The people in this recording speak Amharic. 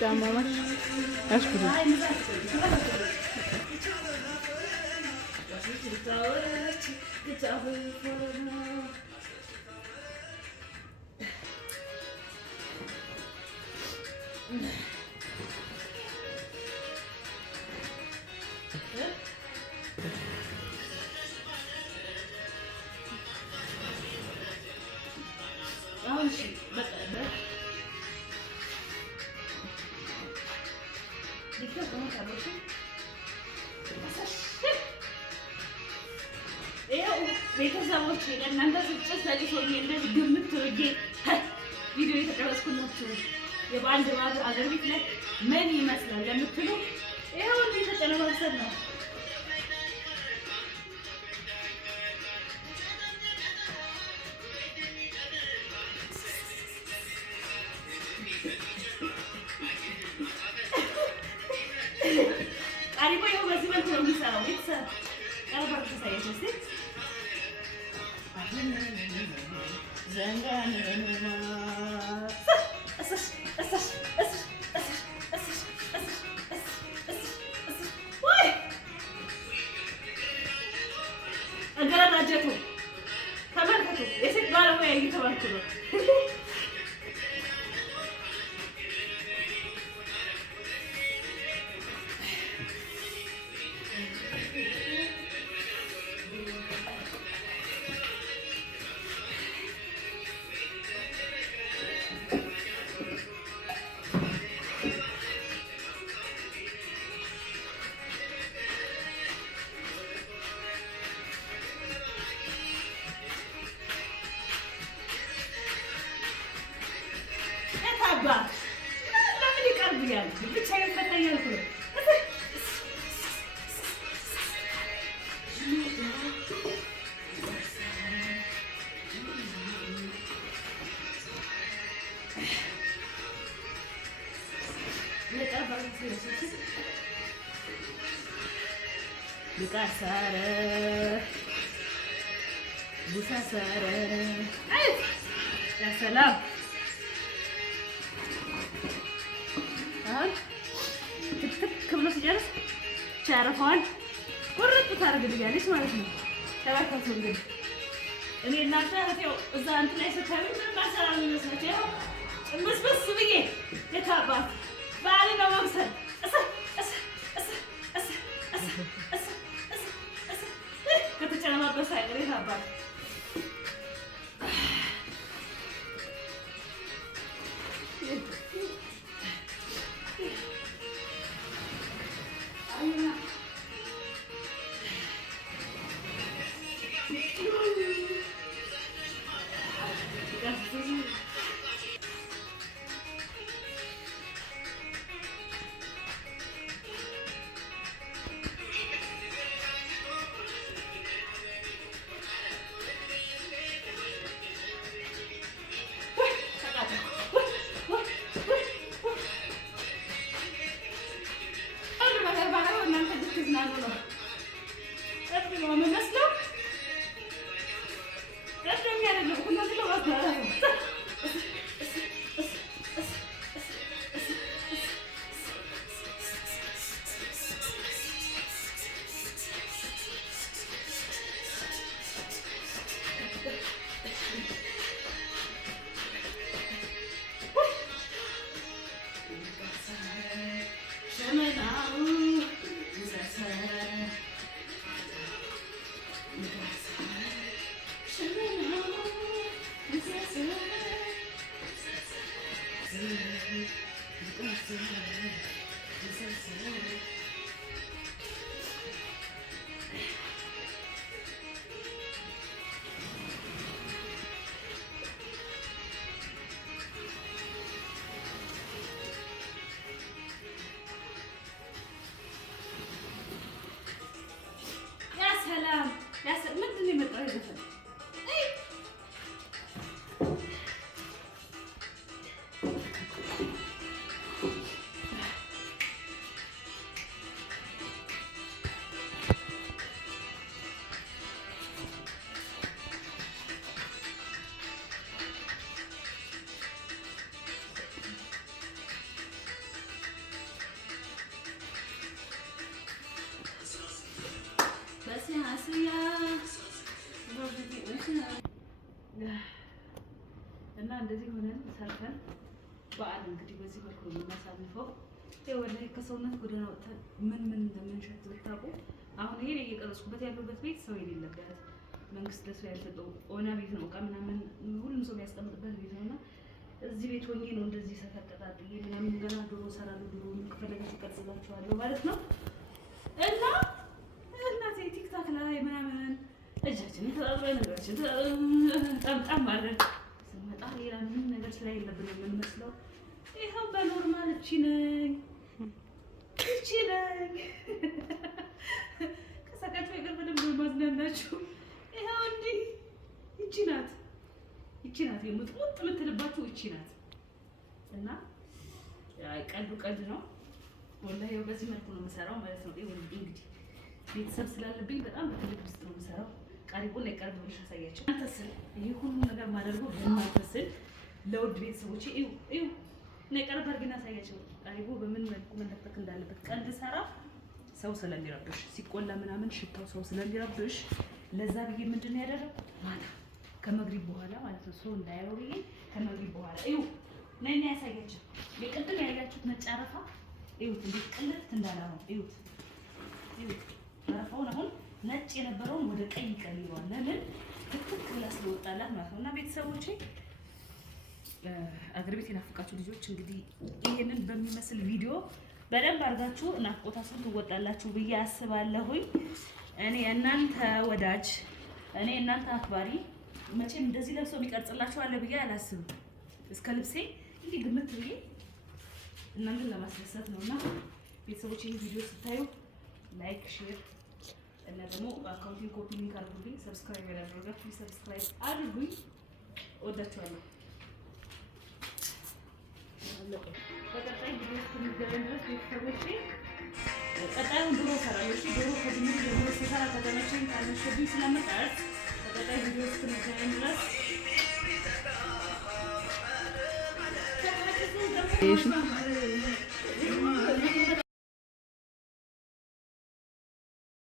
Tamam. Acho que ቤተሰቦች ለእናንተ ስጭት ለሊሶኝ እንደዚህ ግምት ትርጌ ቪዲዮ የተቀረጽኩላችሁ የበዓል ድባብ አገር ቤት ላይ ምን ይመስላል ለምትሉ ይኸው እንዲህ ተጨነባብሰን ነው። ቃሪቦ ይኸው በዚህ መልኩ ነው የሚሰራው። ቤተሰብ ቀረባ ተሳየች እስኪ አገረዳጀቱ ተመልከቱ። የሴት ባለሙያ እየተባልኩ ነው። ለምን ይቀርብኛል? ብቻ ይፈታኛል እኮ ልቃሳረ ቡሳሳረ ያ ሰላም ትክትክ ብሎ ሲጨርስ ቻረፋን ቁርጥ ታደርግልኛለች ማለት ነው። ተባከቱ እንግዲህ እኔ እናንተ ያው እዛ እንትን ላይ ስታዩ ምን ማሰራ ነው መስላችሁ? ጥምስብስ ብዬ የታባት ባለ በመምሰል ከተጨናማበስ አይደል የታባት እና እንደዚህ ሆነን ሰርተን በዓል እንግዲህ በዚህ መልኩ ነው የምናሳልፈው። ወላሂ ከሰውነት ጎዳና ወጥተን ምን እንደምንሸት ብታውቁ። አሁን ይሄ እየቀረጽኩበት ያለሁበት ቤት ሰው የሌለበት መንግስት ለሰው ያልሰጠው ኦና ቤት ነው። እቃ ምናምን ሁሉም ሰው የሚያስቀምጥበት ቤት ነውና እዚህ ቤት ሆኜ ነው እንደዚህ ሰፈቀጣጥዬ ምናምን ገና ዶሮ እሰራለሁ። ዶሮ ከፈለጋችሁ እቀርጽላችኋለሁ ማለት ነው። እና እናቴ ቲክታክ ላይ ምናምን እጃችንን ተጣጥበን ነገራችን ጠምጣም አድርገን ስንመጣ ሌላ ምንም ነገር ስለሌለብን የምንመስለው ይኸው በኖርማል እቺ ነኝ ከሳቃችሁ የቀር በደንብ ማዝናናችሁ። ይኸው እንዲህ እቺ ናት የምጥሙጥ የምትልባችሁ እቺ ናት። እና ቀልዱ ቀልድ ነው ወላሂ። በዚህ መልኩ ነው የምሰራው ማለት ነው። እንግዲህ ቤተሰብ ስላለብኝ በጣም በትልቅ ውስጥ ነው የምሰራው። ቀሪቡን ላይ ቀርብ ብለሽ አሳያቸው። እናንተ ስል ይሄ ሁሉ ነገር ማደርገው በእናንተ ስል ለውድ ቤተሰቦቼ እዩ ነው ቀርብ አድርገን አሳያቸው። ቀሪቡ በምን መልኩ መንተክ እንዳለበት ቀልድ ሰራ ሰው ስለሚረብሽ ሲቆላ ምናምን ሽታው ሰው ስለሚረብሽ ለዛ ብዬ ምንድን ነው ያደረኩት ማታ ከመግሪብ በኋላ ማለት ነው ሰው እንዳያየው ብዬ ከመግሪብ በኋላ እዩ ነኝ ያሳያቸው። የቅድም ያያችሁት መጫረፋ እዩት እንዴት ቅልት እንዳለ ነው። እዩት አረፋውን አሁን ነጭ የነበረውን ወደ ቀይ ቀይሯል። ለምን ትክክል ብላ ስለወጣላት ማለት ነው። እና ቤተሰቦቼ አገር ቤት የናፍቃችሁ ልጆች እንግዲህ ይሄንን በሚመስል ቪዲዮ በደንብ አድርጋችሁ ናፍቆታችሁን ትወጣላችሁ ብዬ አስባለሁኝ። እኔ እናንተ ወዳጅ፣ እኔ እናንተ አክባሪ መቼም እንደዚህ ለብሶ የሚቀርጽላችሁ አለ ብዬ አላስብም። እስከ ልብሴ እንዲህ ግምት ብዬ እናንተን ለማስደሰት ነውና ቤተሰቦቼ ይሄን ቪዲዮ ስታዩ ላይክ፣ ሼር እና ደግሞ አካውንቲንግ ኮፒ ሊንክ አድርጉልኝ። ሰብስክራይብ ያላደረጋችሁ ሰብስክራይብ አድርጉኝ። እወዳችኋለሁ። በቀጣይ ቪዲዮ እስከምንገናኝ ድረስ ቤተሰቦቼ ቀጣዩን ዶሮ እሰራለሁ። እሺ ዶሮ ከጅምሩ ጀምሮ ስሰራ ከተመቸኝ ካልመሸብኝ ስለምቀርጽ በቀጣይ ቪዲዮ እስከምንገናኝ ድረስ